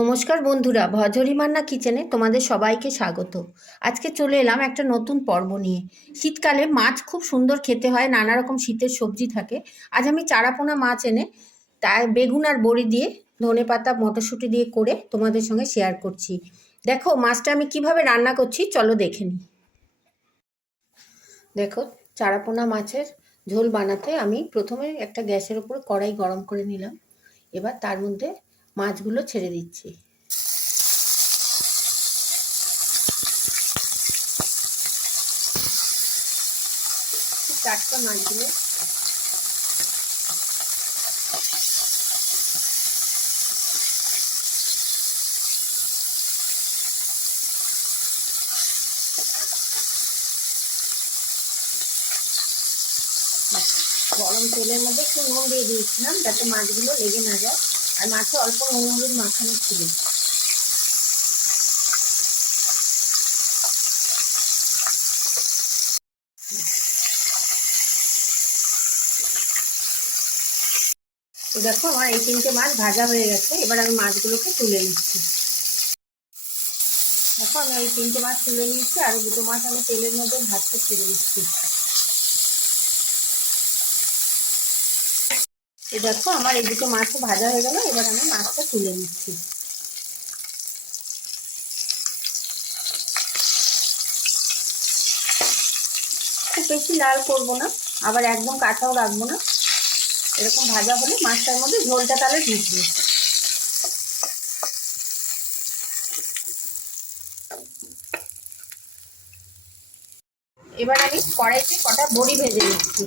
নমস্কার বন্ধুরা, ভজরি মান্না কিচেনে তোমাদের সবাইকে স্বাগত। আজকে চলে এলাম একটা নতুন পর্ব নিয়ে। শীতকালে মাছ খুব সুন্দর খেতে হয়, নানা রকম শীতের সবজি থাকে। আজ আমি চারাপোনা মাছ এনে তাই বেগুন আর বড়ি দিয়ে, ধনেপাতা মটরশুঁটি দিয়ে করে তোমাদের সঙ্গে শেয়ার করছি। দেখো মাছটা আমি কিভাবে রান্না করছি, চলো দেখে নিই। দেখো, চারাপোনা মাছের ঝোল বানাতে আমি প্রথমে একটা গ্যাসের উপর কড়াই গরম করে নিলাম। এবার তার মধ্যে মাছগুলো ছেড়ে দিচ্ছি। টাটকা মাছগুলো গরম তেলের মধ্যে একটু নুন দিয়ে দিয়েছিলাম যাতে মাছগুলো লেগে না যায়, আর মাছে অল্প নুন হলুদ মাখানো ছিল। তো দেখো আমার এই তিনটে মাছ ভাজা হয়ে গেছে। এবার আমি মাছগুলোকে তুলে নিচ্ছি। দেখো আমি এই তিনটে মাছ তুলে নিচ্ছি, আর দুটো মাছ আমি তেলের মধ্যে ভাজতে ছেড়ে দিচ্ছি। তো দেখো আমার এই দুটো মাছও ভাজা হয়ে গেল। এবার আমি মাছটা তুলে নিচ্ছি। খুব বেশি লাল করবো না, আবার একদম কাঁচাও রাখবো না। এরকম ভাজা হলে মাছটার মধ্যে ঝোলটা তাহলে ঢুকবে। এবার আমি কড়াইতে কটা বড়ি ভেজে নিচ্ছি।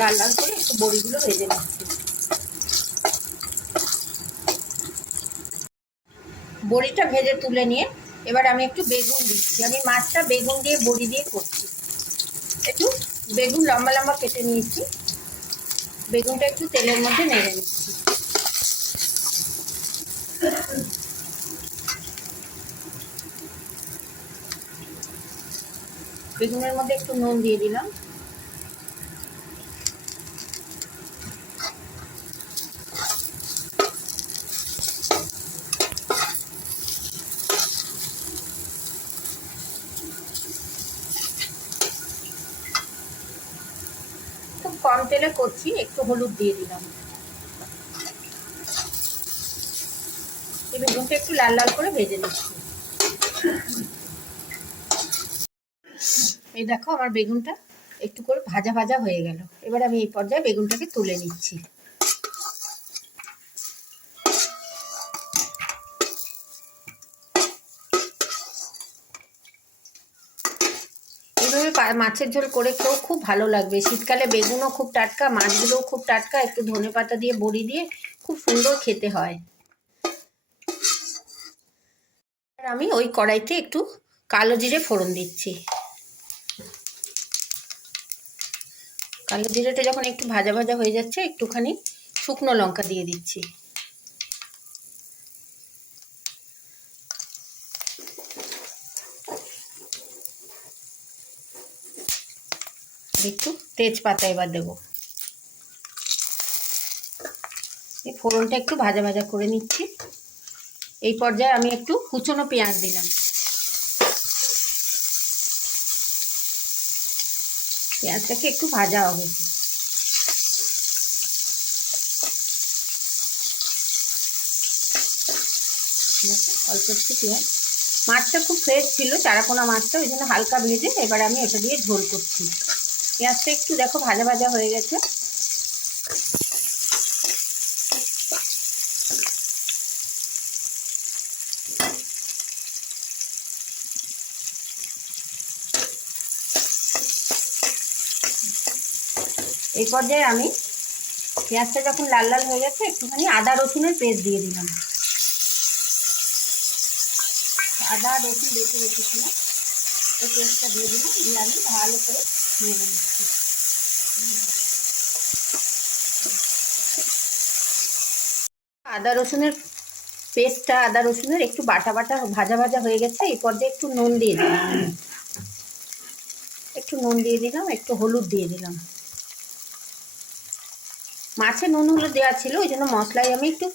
লাল লাল করে একটু বড়িগুলো ভেজে নিচ্ছি। বড়িটা ভেজে তুলে নিয়ে এবার আমি একটু বেগুন দিচ্ছি। আমি মাছটা বেগুন দিয়ে বড়ি দিয়ে করছি। একটু বেগুন লম্বা লম্বা কেটে নিয়েছি। বেগুনটা একটু তেলের মধ্যে নেড়ে নিচ্ছি। বেগুনের মধ্যে একটু নুন দিয়ে দিলাম। খুব কম তেলে করছি, একটু হলুদ দিয়ে দিলাম। এই বেগুনটা একটু লাল লাল করে ভেজে নিচ্ছি। এই দেখো আমার বেগুনটা একটু করে ভাজা ভাজা হয়ে গেল। এবার আমি এই পর্যায়ে বেগুনটাকে তুলে নিচ্ছি। এইভাবে মাছের ঝোল করে খেয়েও খুব ভালো লাগবে। শীতকালে বেগুনও খুব টাটকা, মাছগুলোও খুব টাটকা, একটু ধনেপাতা দিয়ে বড়ি দিয়ে খুব সুন্দর খেতে হয়। আমি ওই কড়াইতে একটু কালো জিরে ফোড়ন দিচ্ছি। কালো জিরেটা যখন একটু ভাজা ভাজা হয়ে যাচ্ছে, একটুখানি শুকনো লঙ্কা দিয়ে দিচ্ছি। একটু তেজপাতা এবার দেবো। এই ফোড়নটা একটু ভাজা ভাজা করে নিচ্ছি। এই পর্যায়ে আমি একটু কুচনো পেঁয়াজ দিলাম। পেঁয়াজটাকে একটু ভাজা হবে। অল্প একটু পেঁয়াজ। মাছটা খুব ফ্রেশ ছিল, চারাপোনা মাছটা, ওই জন্য হালকা ভেজে এবার আমি এটা দিয়ে ঝোল করছি। পেঁয়াজটা একটু দেখো ভাজা ভাজা হয়ে গেছে। এই পর্যায়ে আমি পেঁয়াজটা যখন লাল লাল হয়ে গেছে, একটুখানি আদা রসুনের পেস্ট দিয়ে দিলাম। আদা রসুন বেটে রেখেছিলাম, এই পেস্টটা দিয়ে দিলাম। দিয়ে আমি ভালো করে নেড়ে নিচ্ছি। আদা রসুনের একটু বাটা বাটা ভাজা ভাজা হয়ে গেছে। এই পর্যায়ে একটু নুন দিয়ে দিলাম, একটু হলুদ দিয়ে দিলাম। মাছে নুন হলুদ দেওয়া ছিল, ওই জন্য মশলাই আমি একটু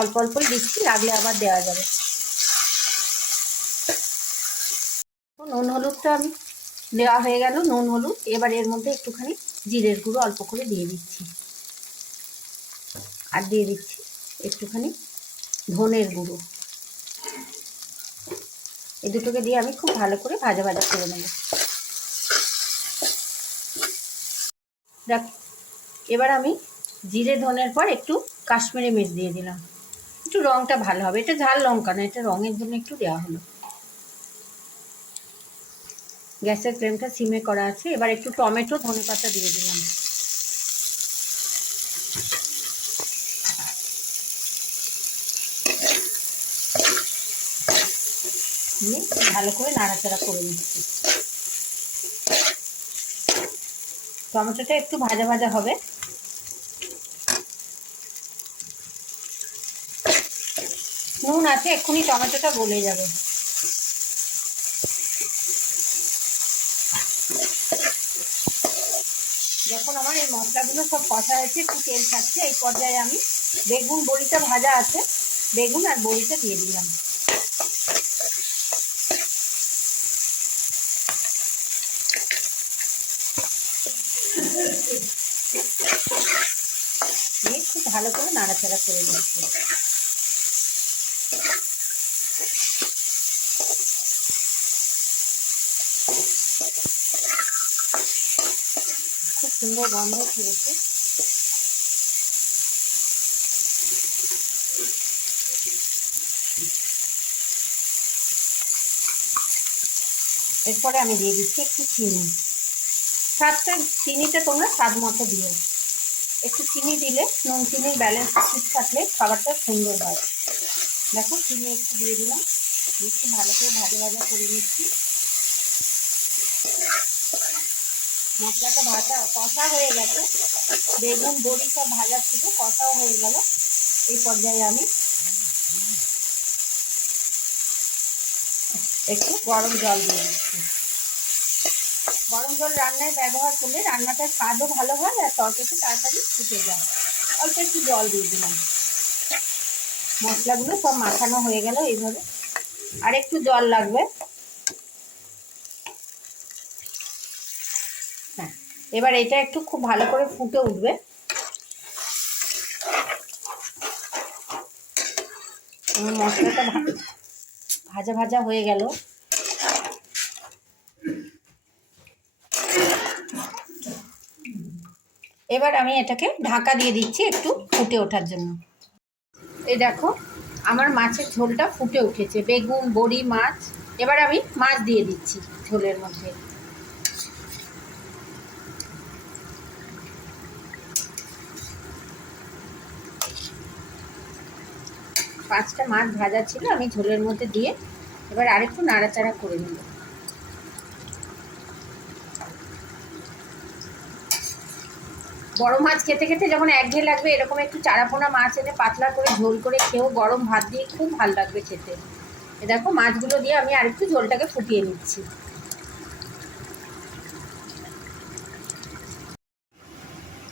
অল্প অল্পই দিচ্ছি, লাগলে আবার দেওয়া যাবে। নুন হলুদটা আমি দেওয়া হয়ে গেল, নুন হলুদ। এবার এর মধ্যে একটুখানি জিরের গুঁড়ো অল্প করে দিয়ে দিচ্ছি, আর দিয়ে দিচ্ছি একটুখানি ধনের গুঁড়ো। এই দুটোকে দিয়ে আমি খুব ভালো করে ভাজা ভাজা করে নেব। দেখ, এবার আমি জিরে ধনের পর একটু কাশ্মীরি মির্চ দিয়ে দিলাম, একটু রঙটা ভালো হবে। এটা ঝাল লঙ্কা না, এটা রঙের জন্য একটু দেওয়া হলো। গ্যাসের ফ্লেমটা সিমে করা আছে। এবার একটু টমেটো ধনেপাতা দিয়ে দিলাম। দিয়ে ভালো করে নাড়াচাড়া করে নিচ্ছি। টমেটোটা একটু ভাজা ভাজা হবে। নুন আছে, এক্ষুনি টমেটোটা গলে যাবে। যখন আমার এই মশলাগুলো সব কষা হয়েছে, একটু তেল ছাড়ছে, এই পর্যায়ে আমি বেগুন বড়িটা ভাজা আছে, বেগুন আর বড়িটা দিয়ে দিলাম। দিয়ে খুব ভালো করে নাড়াচাড়া করে নিচ্ছি। খুব সুন্দর গন্ধ ছেড়েছে। এরপরে আমি দিয়ে দিচ্ছি একটু চিনি। চিনিটা তোমরা স্বাদ মতো দিও। একটু চিনি দিলে নুন চিনির ব্যালেন্স ঠিক থাকলে খাবারটা সুন্দর হয়। দেখো, চিনি একটু দিয়ে দিলাম, একটু ভালো করে ভাজা ভাজা করে নিচ্ছি। মশলাটা ভাজা কষা হয়ে গেছে, বেগুন বড়ি সব ভাজা ছিল, কষাও হয়ে গেল। এই পর্যায়ে আমি একটু গরম জল দিয়ে দিচ্ছি। গরম জল রান্নায় ব্যবহার করলে রান্নাটার স্বাদও ভালো হয় আর তরকারিটা তাড়াতাড়ি ফুটে যায়। অল্প একটু জল দিয়ে দিলাম। মশলাগুলো সব মাখানো হয়ে গেল এইভাবে, আর একটু জল লাগবে। হ্যাঁ, এবার এটা একটু খুব ভালো করে ফুটে উঠবে। মশলাটা ভাজা ভাজা হয়ে গেল। এবার আমি এটাকে ঢাকা দিয়ে দিচ্ছি একটু ফুটে ওঠার জন্য। এই দেখো, আমার মাছের ঝোলটা ফুটে উঠেছে, বেগুন বড়ি মাছ। এবার আমি মাছ দিয়ে দিচ্ছি ঝোলের মধ্যে। পাঁচটা মাছ ভাজা ছিল, আমি ঝোলের মধ্যে দিয়ে এবার আরেকটু নাড়াচাড়া করে নেব। বড় মাছ খেতে খেতে যখন একঘেয়ে লাগবে, এরকম একটু চারাপোনা মাছ এনে পাতলা করে ঝোল করে খেয়েও গরম ভাত দিয়ে খুব ভালো লাগবে খেতে। এ দেখো, মাছগুলো দিয়ে আমি আরেকটু ঝোলটাকে ফুটিয়ে নিচ্ছি।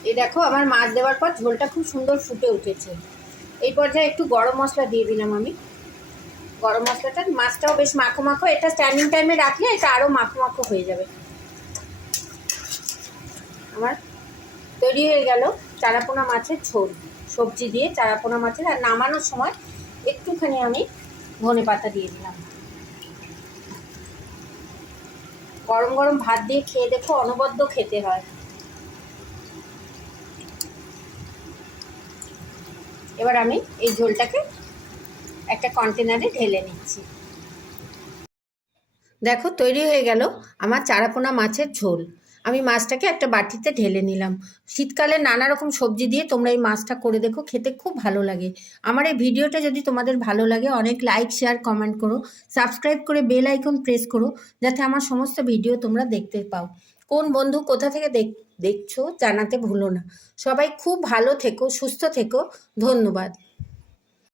এই দেখো, আমার মাছ দেওয়ার পর ঝোলটা খুব সুন্দর ফুটে উঠেছে। এই পর্যায়ে একটু গরম মশলা দিয়ে দিলাম আমি। গরম মশলাটা, মাছটাও বেশ মাখো মাখো, এটা স্ট্যান্ডিং টাইমে রাখলে এটা আরও মাখো মাখো হয়ে যাবে। আমার তৈরি হয়ে গেল চারাপোনা মাছের ঝোল, সবজি দিয়ে চারাপোনা মাছের। আর নামানোর সময় একটুখানি আমি ধনেপাতা দিয়ে দিলাম। গরম গরম ভাত দিয়ে খেয়ে দেখো, অনবদ্য খেতে হয়। এবার আমি এই ঝোলটাকে একটা কন্টেনারে ঢেলে নিচ্ছি। দেখো, তৈরি হয়ে গেল আমার চারাপোনা মাছের ঝোল। আমি মাছটাকে একটা বাটিতে ঢেলে নিলাম। শীতকালে নানা রকম সবজি দিয়ে তোমরা এই মাছটা করে দেখো, খেতে খুব ভালো লাগে। আমার এই ভিডিওটা যদি তোমাদের ভালো লাগে, অনেক লাইক শেয়ার কমেন্ট করো, সাবস্ক্রাইব করে বেল আইকন প্রেস করো, যাতে আমার সমস্ত ভিডিও তোমরা দেখতে পাও। কোন বন্ধু কোথা থেকে দেখছো জানাতে ভুলো না। সবাই খুব ভালো থেকো, সুস্থ থেকো। ধন্যবাদ।